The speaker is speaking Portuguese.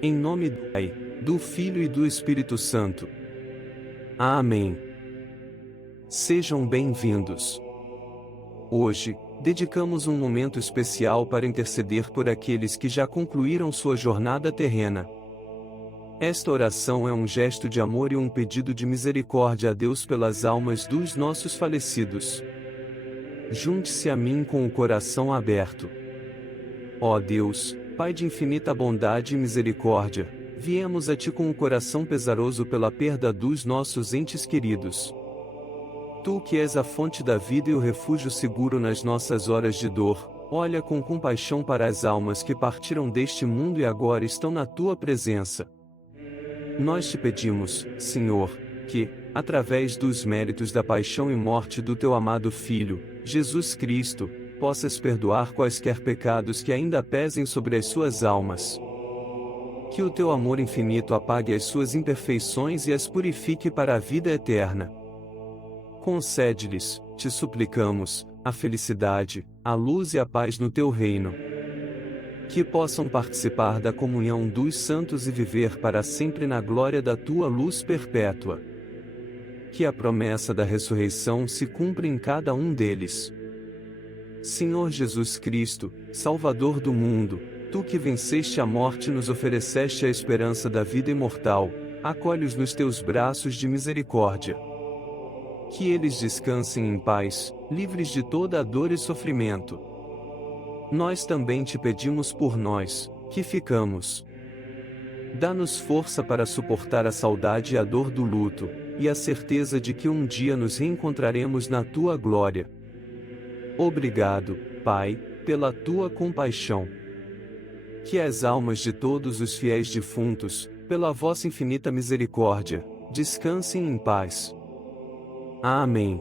Em nome do Pai, do Filho e do Espírito Santo. Amém. Sejam bem-vindos. Hoje, dedicamos um momento especial para interceder por aqueles que já concluíram sua jornada terrena. Esta oração é um gesto de amor e um pedido de misericórdia a Deus pelas almas dos nossos falecidos. Junte-se a mim com o coração aberto. Ó Deus, Pai de infinita bondade e misericórdia, viemos a Ti com o coração pesaroso pela perda dos nossos entes queridos. Tu que és a fonte da vida e o refúgio seguro nas nossas horas de dor, olha com compaixão para as almas que partiram deste mundo e agora estão na Tua presença. Nós te pedimos, Senhor, que, através dos méritos da paixão e morte do Teu amado Filho, Jesus Cristo, possas perdoar quaisquer pecados que ainda pesem sobre as suas almas. Que o Teu amor infinito apague as suas imperfeições e as purifique para a vida eterna. Concede-lhes, te suplicamos, a felicidade, a luz e a paz no Teu reino. Que possam participar da comunhão dos santos e viver para sempre na glória da Tua luz perpétua. Que a promessa da ressurreição se cumpra em cada um deles. Senhor Jesus Cristo, Salvador do mundo, Tu que venceste a morte e nos ofereceste a esperança da vida imortal, acolhe-os nos Teus braços de misericórdia. Que eles descansem em paz, livres de toda a dor e sofrimento. Nós também te pedimos por nós, que ficamos. Dá-nos força para suportar a saudade e a dor do luto, e a certeza de que um dia nos reencontraremos na Tua glória. Obrigado, Pai, pela Tua compaixão. Que as almas de todos os fiéis defuntos, pela vossa infinita misericórdia, descansem em paz. Amém.